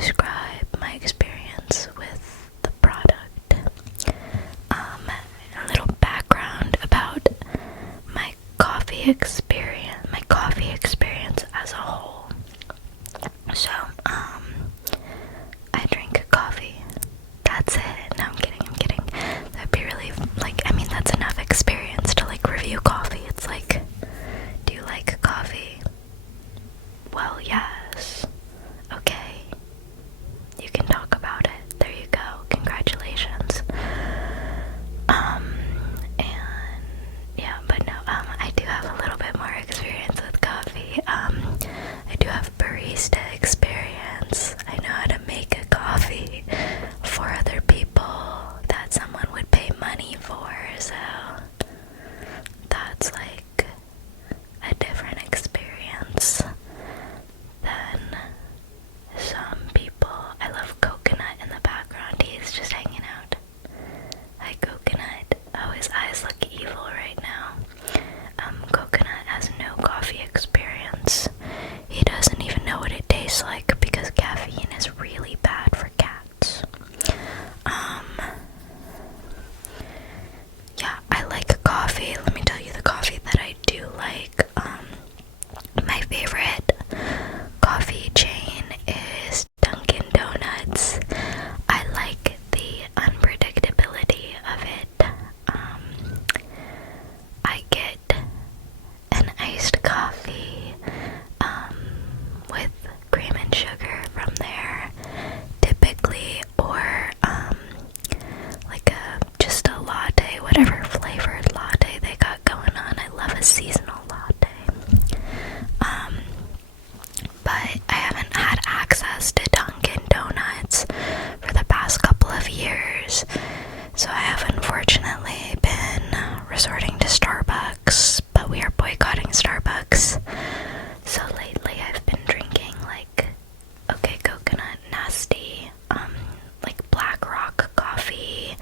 describe my experience with the product. A little background about my coffee experience as a whole. So, I drink coffee. That's it. No, I'm kidding. That'd be really, that's enough experience to, review coffee. It's like, do you like coffee? Well, yes. Okay. You can talk about it. There you go. Congratulations. I do have a little bit more experience with coffee. I do have barista experience. I know how to make a coffee for other people that someone would pay money for, so that's a different experience than some people. I love Coconut in the background. He's just hanging out. Hi, Coconut. Oh, his eyes look evil right now. Coconut has no coffee experience. He doesn't even know what it tastes like because caffeine is really bad for cats. Yeah, I like coffee. Let me tell you the coffee that I do like. My favorite coffee chain is Dunkin' Donuts. I like the unpredictability of it. I get an iced coffee with cream and sugar from there, typically, or just a latte, whatever flavored latte they got going on. I love a seasonal latte. But I haven't had access to Dunkin' Donuts for the past couple of years, so I have unfortunately been resorting to Starbucks, but we are boycotting Starbucks. So lately I've been drinking Coconut Nasty, Black Rock coffee.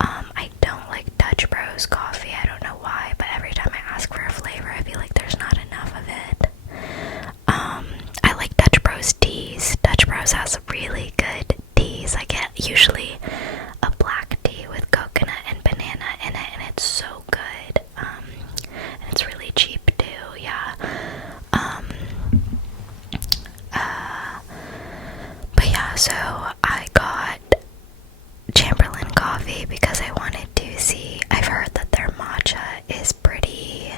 I don't like Dutch Bros coffee. I don't know why, but every time I ask for a flavor, I feel like there's not enough of it. I like Dutch Bros teas. Dutch Bros has really good teas. I get usually a black tea with coconut and banana in it, and it's so good. And it's really cheap too, yeah. But yeah, so I got Chamberlain coffee because I wanted to see. I've heard that their matcha is pretty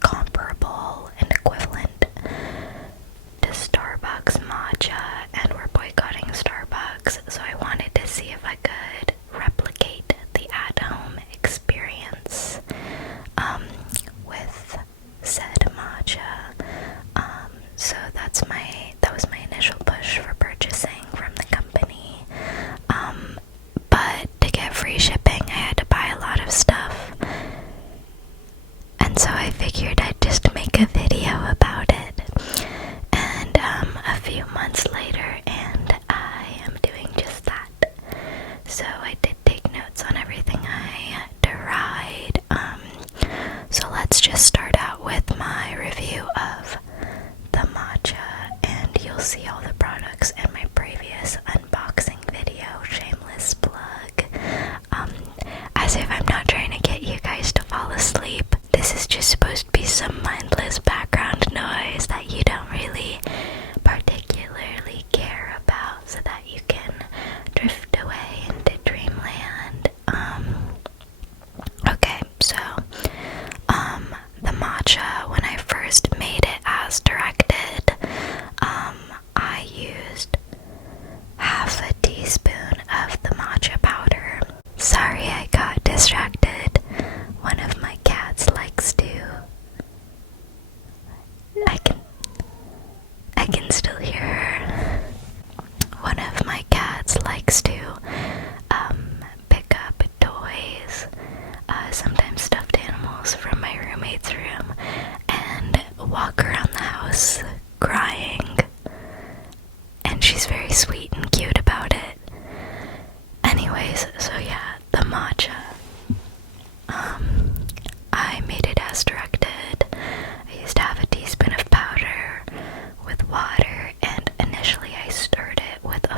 comparable and equivalent to Starbucks matcha, and we're boycotting Starbucks, so I wanted to see if I could replicate the at-home experience with said matcha. So that was my initial push for purchasing from the company. But to get free shipping, I had to buy a lot of stuff. And so I figured I'd just make a video about it. And a few months later, and I am doing just that. So I did take notes on everything I tried. So let's just start out with my review of the matcha, and you'll see all the products in my previous unboxing video. Shameless plug. As if I'm not trying to get you guys to fall asleep. This is just supposed to be some mindless background noise that you don't really particularly care about, so that you can drift away into dreamland. Okay, so the matcha, when I first made it as directed, I used half a teaspoon of the matcha powder. Sorry, I got distracted. One of my cats likes to... I can still hear her. One of my cats likes to pick up toys, sometimes stuffed animals from my roommate's room, and walk around the house crying. And she's very sweet and cute about it. Anyways, so yeah, the matcha. I made it as directed. I used half a teaspoon of powder with water, and initially I stirred it with a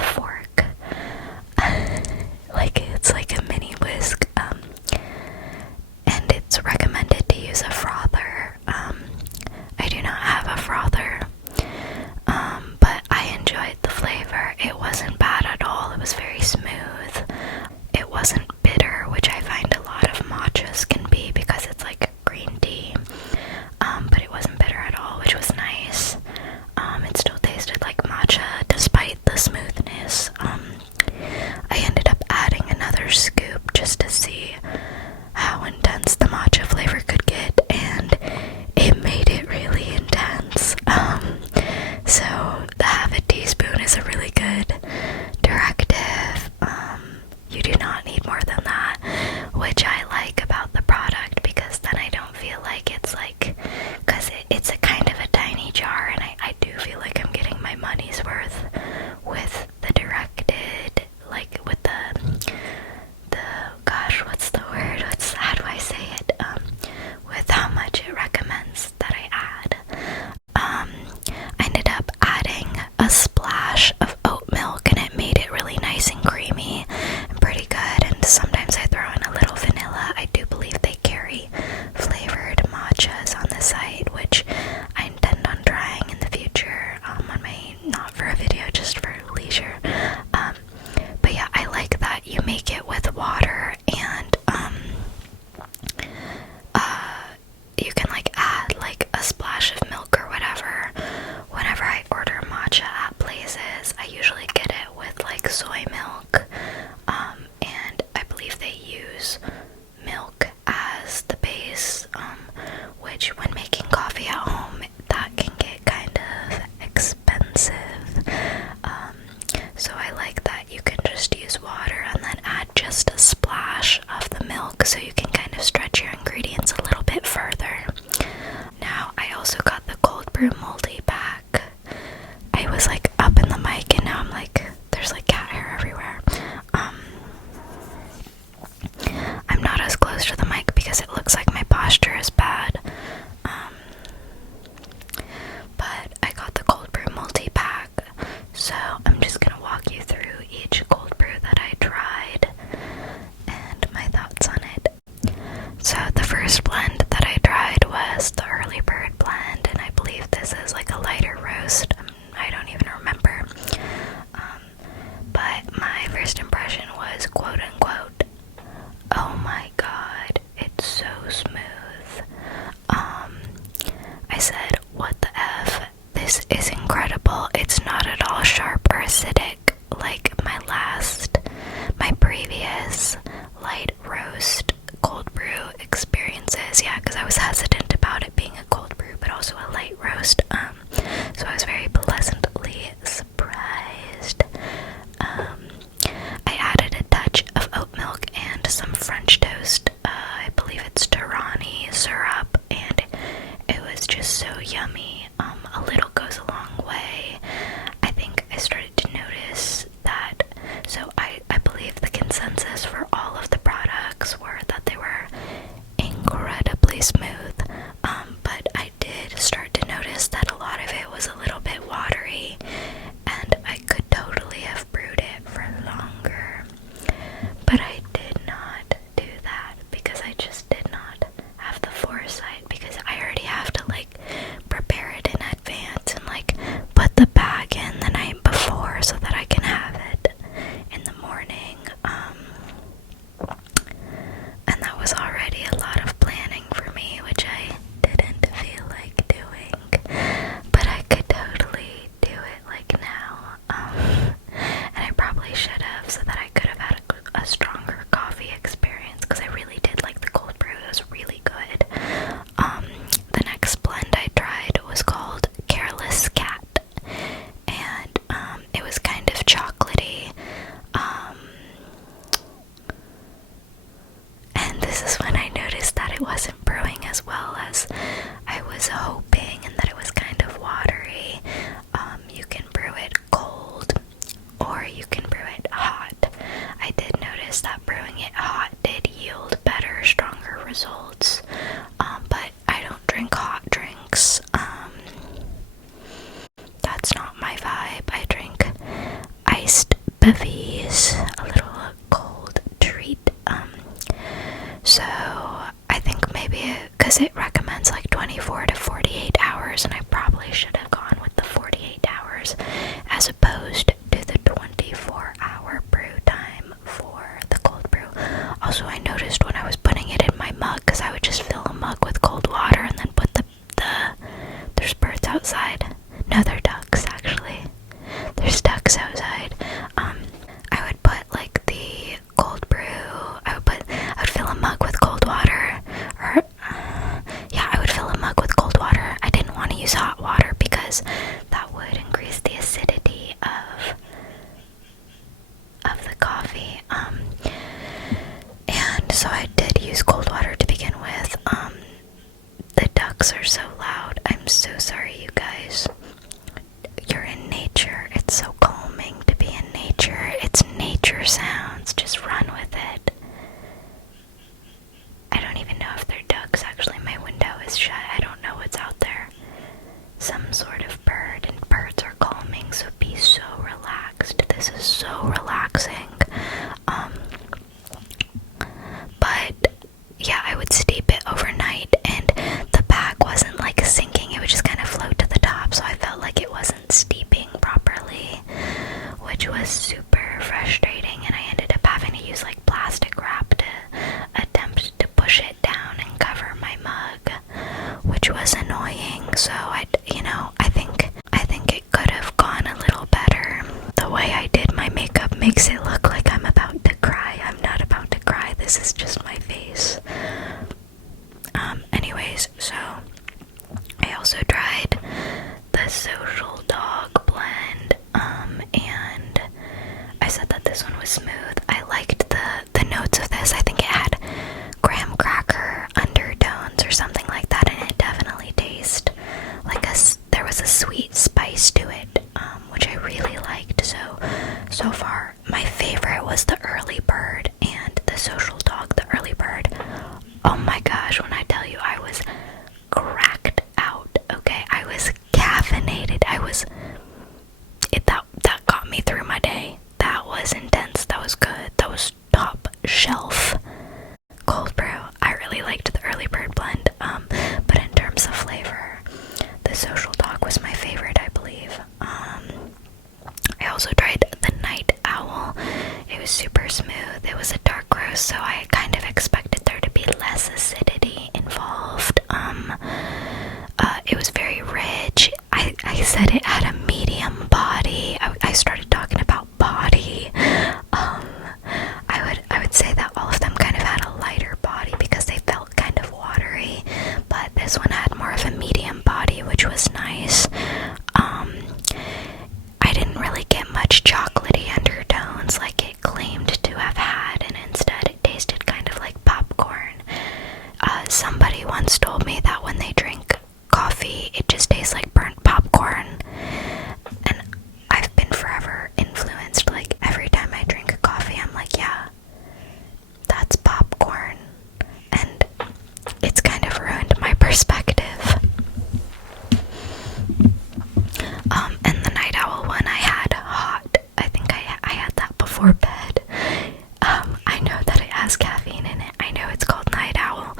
splash of oat milk, and it made it really nice and creamy and pretty good. And sometimes I throw in a little vanilla. I do believe they carry flavored matchas on the site, which I intend on trying in the future, on my, not for a video, just for leisure. But yeah, I like that you make it with water, and you can like add like a splash of milk or whatever. Whenever I order matcha at places, I usually get it with like soy milk, and I believe they use milk as the base, which when making coffee at home, that can get kind of expensive. So I like that you can just use water and then add just a splash of the milk, so you can kind of stretch your ingredients a little bit further. Now, I also got the cold brew multi-pack. I was like up in the mic, and now I'm like, there's like cat hair everywhere. I'm not as close to the mic because it looks like my posture is bad. But I got the cold brew multi-pack, so I'm just gonna walk you through each cold brew that I tried and my thoughts on it. So the first blend that I tried was the early bird blend, and I believe this is like a lighter roast. I don't even remember. But my first impression was, quote unquote, oh my god, it's so smooth. I said, what the F? This is incredible. It's not at all sharp or acidic like my previous light roast cold brew experiences. Yeah, because I was hesitant about it being a cold brew, but also a light roast. So I was very pleasantly surprised. I added a touch of oat milk and some French toast. I believe it's Tarani syrup, and it was just so yummy. A little goes a long way. I think I started to notice that, so I believe the consensus for all of the products were that they were incredibly smooth, but I did start to notice that a lot of it was a little bit watery, and I could totally have brewed it for longer, but I did not do that because I just did not have the foresight, because I already have to like prepare it in advance and like put the bag in the night before so that I can have it in the morning. And that was already a lot of planning for me, which I didn't feel like doing, but I could totally do it like now. And I probably should have, so that I could have had a stronger coffee experience, because I really did like the cold brew. It was really good. The next blend I tried was called Careless Cat, and it was kind of chocolatey. And this is when I noticed that it wasn't brewing as well as I was hoping, and that it was kind of watery. You can brew it cold, or you can brew it hot. I did notice that brewing it hot did yield better, stronger results, but I don't drink hot drinks. That's not my vibe. I drink iced bevies, a little cold treat. So I think maybe because it recommends like 24 to 48 hours, and I probably should have gone with the 48 hours as opposed to the 24-hour brew time for the cold brew. Also, I noticed when I was putting it in my mug, because I would just fill a mug with cold water and then put there's birds outside. No, they're ducks, actually. There's ducks outside. I would put like the cold brew, I would fill a mug with cold water, or yeah, I would fill a mug with cold water. I didn't want to use hot water because that would increase the acidity of the coffee. And so I did use cold water to begin with. The ducks are so loud. I'm so sorry, you guys. You're in nature. It's so calming to be in nature. It's nature sounds. Just run with it. I don't even know if they're ducks. Actually, my window is shut. I don't know what's out there. Some sort of bird, and birds are calming, so be so relaxed. which was super frustrating, and I ended up having to use like plastic wrap to attempt to push it down and cover my mug, which was annoying. So I think it could have gone a little better. The way I did my makeup makes it look like I'm about to cry. I'm not about to cry. This is just my face. Anyways, so I also tried the Social Dog blend, and I said that this one was smooth. I liked the notes of this. I think it had graham cracker undertones or something like that, and it definitely tasted like there was a sweet spice to it, which I really liked. So far, my favorite was the Early Bird and the Social Dog. The Early Bird, oh my gosh, when I tell you I was cracked out, okay? I was caffeinated. That got me through my day. That was intense. That was good. That was top shelf cold brew. I really liked the Early Bird blend, but in terms of flavor, the Social Dog was my favorite, I believe. I also tried the Night Owl. It was super smooth. It was a dark roast, so I kind of expected there to be less acidity involved. It was very rich. I said it had a medium body. I started talking about body. I would say that all of them kind of had a lighter body because they felt kind of watery, but this one had more of a medium body, which was nice. I didn't really get much chocolatey undertones like it claimed to have had, and instead it tasted kind of like popcorn. Somebody once told me that when they drink coffee, it just tastes like burnt popcorn, and I've been forever influenced. Like, every time I drink coffee, I'm like, yeah, that's popcorn, and it's kind of ruined my perspective. And the Night Owl one I had hot. I think I had that before bed. I know that it has caffeine in it. I know it's called Night Owl.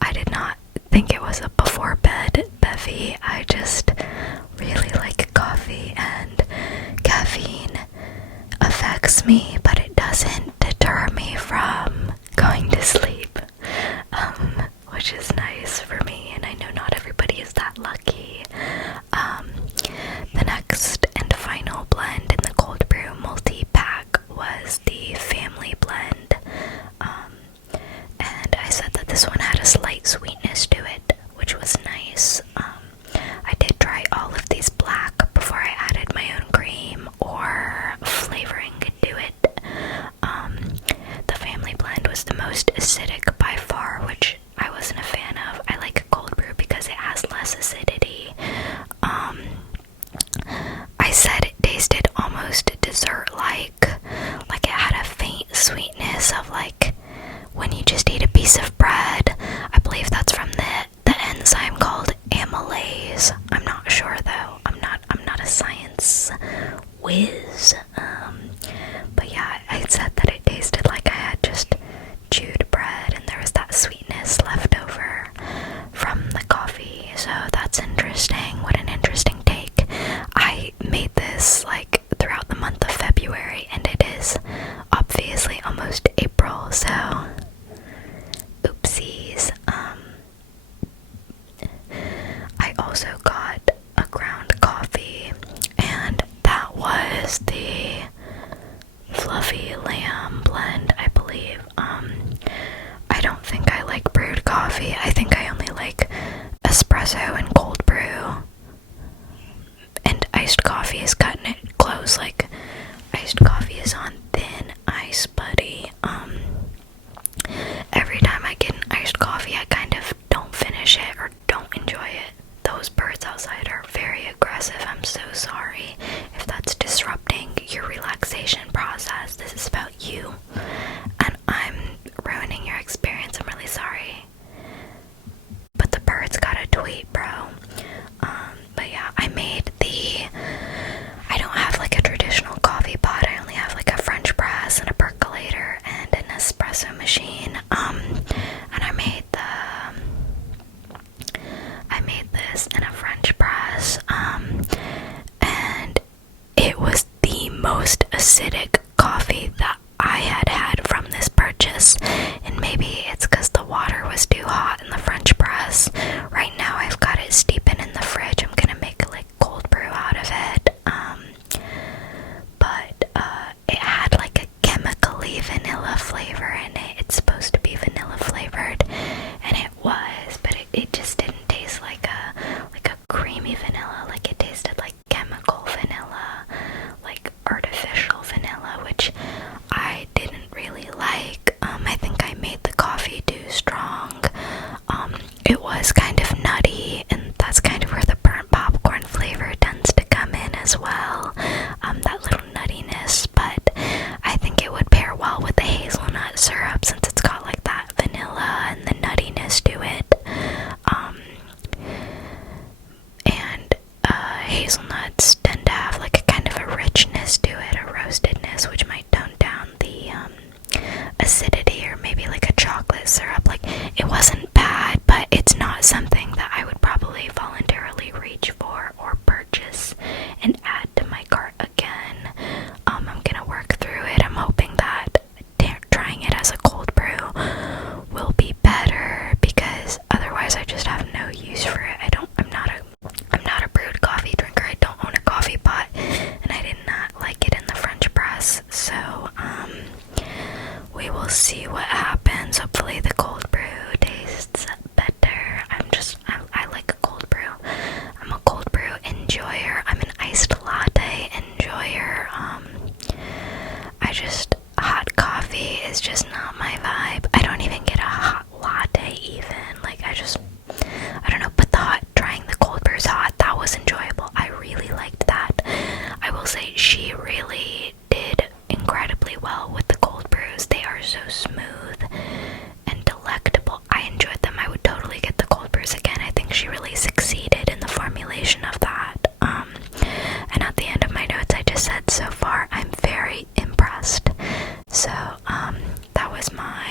I did not think it was a before bed bevy. I just really like coffee, and caffeine affects me, but it doesn't deter me from going to sleep, which is nice for me, and I know not everybody is that lucky. The next and final blend in the cold brew multi-pack was the Family Blend, and I said that this one had a slight sweetness to it, which was nice. I did try all of these black before I added my own cream or flavoring to it. The Family Blend was the most acidic by far, which I wasn't a fan of. I like a cold brew because it has less acidity. I said it tasted almost dessert-like it had a faint sweetness of like when you just eat a piece of bread. I believe that's from the enzyme called amylase. I'm not sure though. I'm not a science whiz. But yeah, I said that it tasted like I had just chewed bread, and there was that sweetness left over from the coffee. So that's interesting. What an interesting take. I made this like throughout the month of February, and it is obviously almost April, so oopsies. I also got a ground coffee, and that was the Fluffy Lamb blend, I believe. I don't think I like brewed coffee. I think I only like espresso and cold brew. And iced coffee is cutting it close. Like, iced coffee is on thin ice, buddy. Every time I get an iced coffee, I kind of don't finish it or don't enjoy it. Those birds outside are very aggressive. I'm so sorry if that's disrupting your relaxation process. This is about you, and I'm ruining your experience. I'm really sorry. But the birds got a tweet, bro. But yeah, I don't have like a traditional coffee pot. I only have like a French press and a percolator and an espresso machine. And I made this in a French press. And it was the most roastedness, which might tone down the acidity, or maybe like a chocolate syrup. Like, it wasn't bad, but it's not something that I would probably voluntarily reach for or purchase and add to my cart again. I'm gonna work through it. I'm hoping that trying it as a cold brew will be better, because otherwise I just have no use for it. I'm not a brewed coffee drinker. I don't own a coffee pot, and I did not like it in the French press. So we will see what happens. Hopefully the cold brew tastes better. I like a cold brew. I'm a cold brew enjoyer. I'm an iced latte enjoyer. Hot coffee is just not my vibe. I don't even get a hot latte even. Like, I don't know, but trying the cold brews hot, that was enjoyable. I really liked that. I will say she really did incredibly well with the cold brews. They are so smooth and delectable. I enjoyed them. I would totally get the cold brews again. I think she really succeeded in the formulation of that. And at the end of my notes, I just said, so far I'm very impressed. So that was my